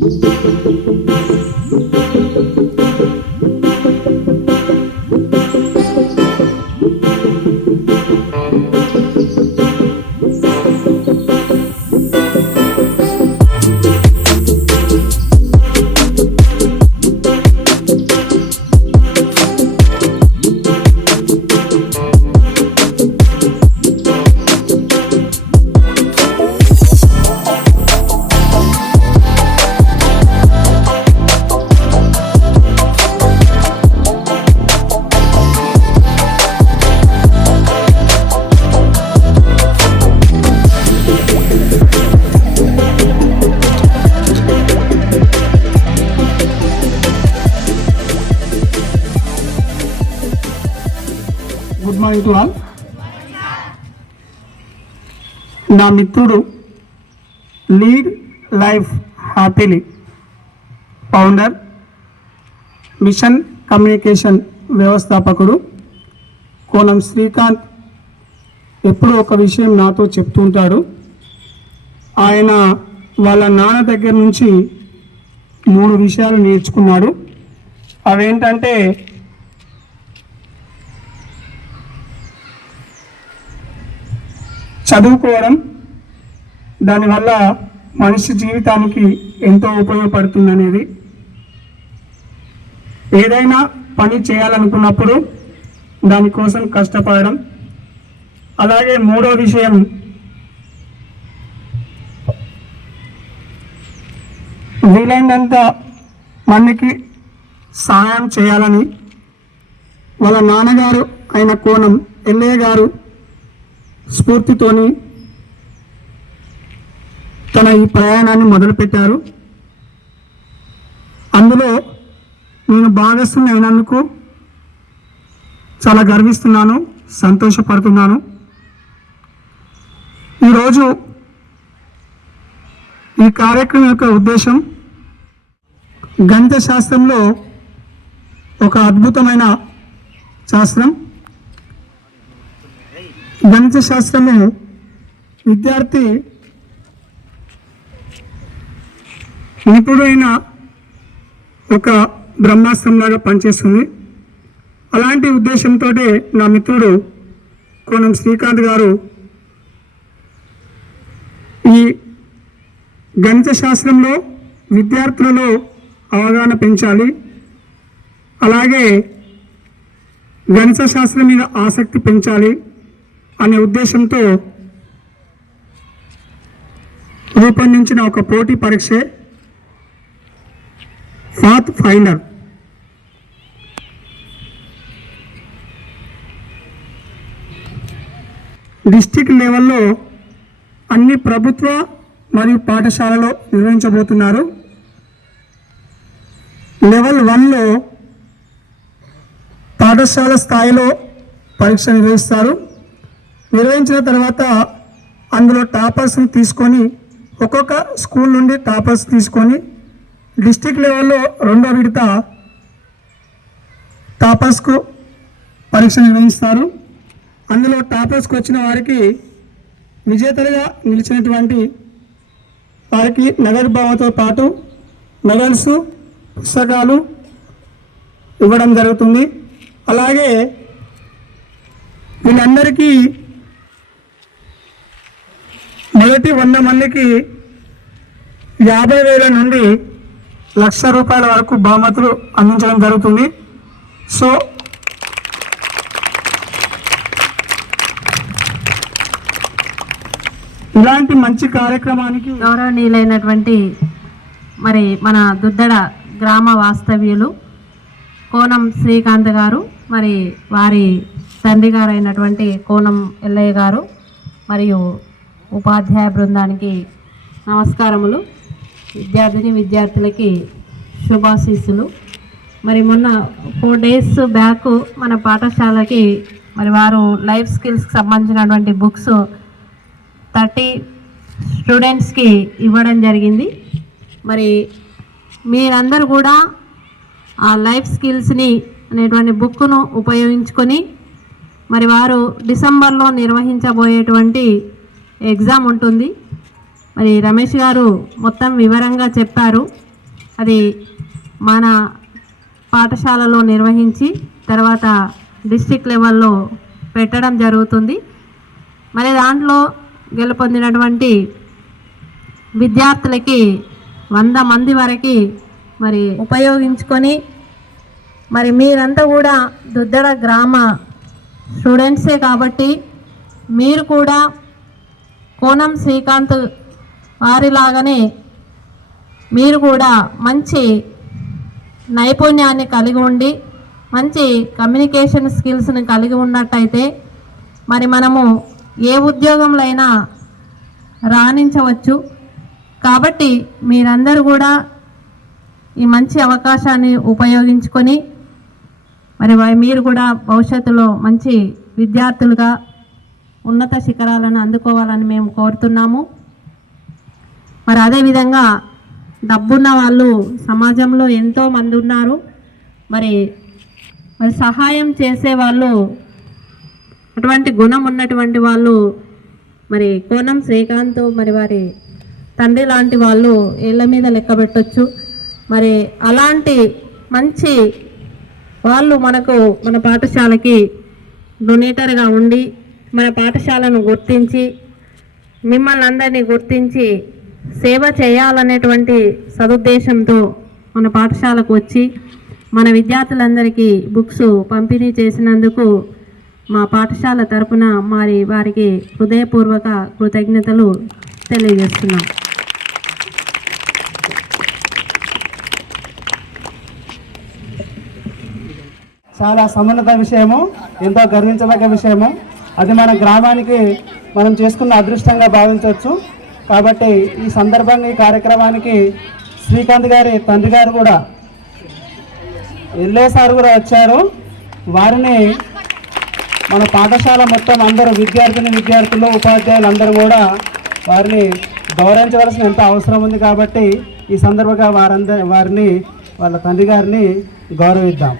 Good morning to all. నా మిత్రుడు lead life happily founder, mission communication వ్యవస్థాపకుడు కోనం శ్రీకాంత్ ఎప్పుడూ ఒక విషయం నాతో చెప్తుంటాడు. ఆయన వాళ్ళ నాన్న దగ్గర నుంచి 3 విషయాలు నేర్చుకున్నాడు. అవేంటంటే చదువుకోవడం, దానివల్ల మనిషి జీవితానికి ఎంతో ఉపయోగపడుతుందనేది, ఏదైనా పని చేయాలనుకున్నప్పుడు దానికోసం కష్టపడడం, అలాగే 3వ విషయం వీలైనంత మందికి సహాయం చేయాలని వాళ్ళ నాన్నగారు అయిన కోనం ఎల్లయ్య గారు స్ఫూర్తితోని తన ఈ ప్రయాణాన్ని మొదలుపెట్టారు. అందులో నేను భాగస్వామి అయినందుకు చాలా గర్విస్తున్నాను, సంతోషపడుతున్నాను. ఈరోజు ఈ కార్యక్రమం యొక్క ఉద్దేశం గణిత శాస్త్రంలో ఒక అద్భుతమైన శాస్త్రం. గణిత శాస్త్రము విద్యార్థి నిపుణుడైన ఒక బ్రహ్మాస్త్రంలాగా పనిచేస్తుంది. అలాంటి ఉద్దేశంతో నా మిత్రుడు కోనం శ్రీకాంత్ గారు ఈ గణిత శాస్త్రంలో విద్యార్థులలో అవగాహన పెంచాలి, అలాగే గణిత శాస్త్రం మీద ఆసక్తి పెంచాలి అనే ఉద్దేశంతో రూపొందించిన ఒక పోటీ పరీక్ష పాత్ ఫైండర్. డిస్ట్రిక్ట్ లెవెల్లో అన్ని ప్రభుత్వ మరియు పాఠశాలలో నిర్వహించబోతున్నారు. లెవెల్ 1లో పాఠశాల స్థాయిలో పరీక్ష నిర్వహిస్తారు. నిర్వహించిన తర్వాత అందులో టాపర్స్ని తీసుకొని, ఒక్కొక్క స్కూల్ నుండి టాపర్స్ తీసుకొని డిస్ట్రిక్ట్ లెవెల్లో 2వ విడత టాపర్స్కు పరీక్ష నిర్వహిస్తారు. అందులో టాపర్స్కి వచ్చిన వారికి, విజేతలుగా నిలిచినటువంటి వారికి నగదు బహుమతితో పాటు మెడల్స్, పుస్తకాలు ఇవ్వడం జరుగుతుంది. అలాగే వీళ్ళందరికీ మొదటి 100 మందికి 50,000 నుండి ₹1,00,000 వరకు బహుమతులు అందించడం జరుగుతుంది. సో ఇలాంటి మంచి కార్యక్రమానికి గౌరవనీయులైనటువంటి మరి మన దుద్దడ గ్రామ వాస్తవ్యులు కోనం శ్రీకాంత్ గారు, మరి వారి తండ్రి గారు అయినటువంటి కోనం ఎల్లయ్య గారు మరియు ఉపాధ్యాయ బృందానికి నమస్కారములు. విద్యార్థులకి శుభాశీస్సులు. మరి మొన్న 4 days బ్యాక్ మన పాఠశాలకి మరి వారు లైఫ్ స్కిల్స్కి సంబంధించినటువంటి బుక్స్ 30 స్టూడెంట్స్కి ఇవ్వడం జరిగింది. మరి మీరందరూ కూడా ఆ లైఫ్ స్కిల్స్ని అనేటువంటి బుక్ను ఉపయోగించుకొని మరి వారు డిసెంబర్లో నిర్వహించబోయేటువంటి ఎగ్జామ్ ఉంటుంది. మరి రమేష్ గారు మొత్తం వివరంగా చెప్పారు. అది మన పాఠశాలలో నిర్వహించి తర్వాత డిస్ట్రిక్ట్ లెవెల్లో పెట్టడం జరుగుతుంది. మరి దాంట్లో గెలుపొందినటువంటి విద్యార్థులకి 100 మంది వరకు మరి ఉపయోగించుకొని మరి మీరంతా కూడా దుద్దడ గ్రామ స్టూడెంట్సే కాబట్టి మీరు కూడా కోనం శ్రీకాంత్ వారిలాగానే మీరు కూడా మంచి నైపుణ్యాన్ని కలిగి ఉండి మంచి కమ్యూనికేషన్ స్కిల్స్ని కలిగి ఉన్నట్టయితే మరి మనము ఏ ఉద్యోగంలో అయినా రాణించవచ్చు. కాబట్టి మీరందరూ కూడా ఈ మంచి అవకాశాన్ని ఉపయోగించుకొని మరి మీరు కూడా భవిష్యత్తులో మంచి విద్యార్థులుగా ఉన్నత శిఖరాలను అందుకోవాలని మేము కోరుతున్నాము. మరి అదేవిధంగా డబ్బున్న వాళ్ళు సమాజంలో ఎంతోమంది ఉన్నారు. మరి సహాయం చేసే వాళ్ళు అటువంటి గుణం ఉన్నటువంటి వాళ్ళు మరి కోనం శ్రీకాంత్ మరి వారి తండ్రి లాంటి వాళ్ళు ఏళ్ళ మీద లెక్క పెట్టొచ్చు. మరి అలాంటి మంచి వాళ్ళు మనకు మన పాఠశాలకి డొనేటర్గా ఉండి మన పాఠశాలను గుర్తించి మిమ్మల్ని అందరినీ గుర్తించి సేవ చేయాలనేటువంటి సదుద్దేశంతో మన పాఠశాలకు వచ్చి మన విద్యార్థులందరికీ బుక్స్ పంపిణీ చేసినందుకు మా పాఠశాల తరపున మరి వారికి హృదయపూర్వక కృతజ్ఞతలు తెలియజేస్తున్నాం. చాలా సమున్నత విషయము, ఎంతో గర్వించదగ్గ విషయము. అది మన గ్రామానికి మనం చేసుకున్న అదృష్టంగా భావించవచ్చు. కాబట్టి ఈ సందర్భంగా ఈ కార్యక్రమానికి శ్రీకాంత్ గారి తండ్రి గారు కూడా ఎల్ఏ సార్ కూడా వచ్చారు. వారిని మన పాఠశాల మొత్తం అందరూ విద్యార్థులు ఉపాధ్యాయులు అందరూ కూడా వారిని గౌరవించవలసిన ఎంత అవసరం ఉంది. కాబట్టి ఈ సందర్భంగా వారిని వాళ్ళ తండ్రి గారిని గౌరవిద్దాం.